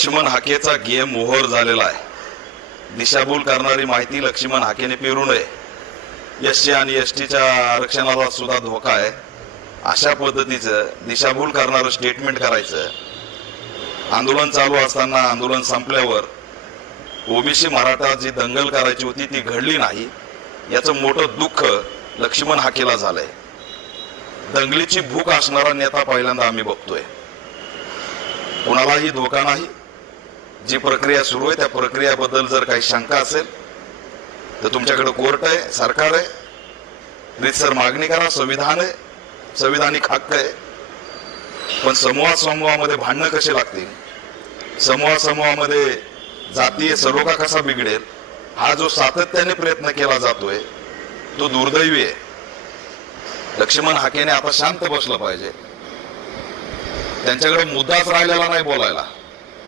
Laxman हाकेचा game मोहर झालेला आहे. दिशाभूल करणारी माहिती लक्ष्मण हाकेने पेरू नये. एससी आणि एसटीच्या आरक्षणाला सुद्धा धोका आहे. अशा पद्धतीचं दिशाभूल करणारं स्टेटमेंट करायचं. आंदोलन चालू असताना आंदोलन संपल्यावर ओबीसी मराठा जी दंगल करायची होती ती घडली नाही, याचं मोठं दुःख लक्ष्मण हाकेला झालंय. दंगलीची भूक असणारा नेता पहिल्यांदा आम्ही बघतोय. कुणालाही धोका नाही. जी प्रक्रिया सुरू आहे त्या प्रक्रियाबद्दल जर काही शंका असेल तर तुमच्याकडे कोर्ट आहे, सरकार आहे. रीतसर मागणी करा. संविधान आहे, संविधानिक हक्क आहे. पण समूहामध्ये भांडणं कशी लागतील, समूहामध्ये जातीय सलोखा कसा बिघडेल, हा जो सातत्याने प्रयत्न केला जातोय तो दुर्दैवी आहे. लक्ष्मण हाकेने आता शांत बसलं पाहिजे. त्यांच्याकडे मुद्दाच राहिलेला नाही बोलायला.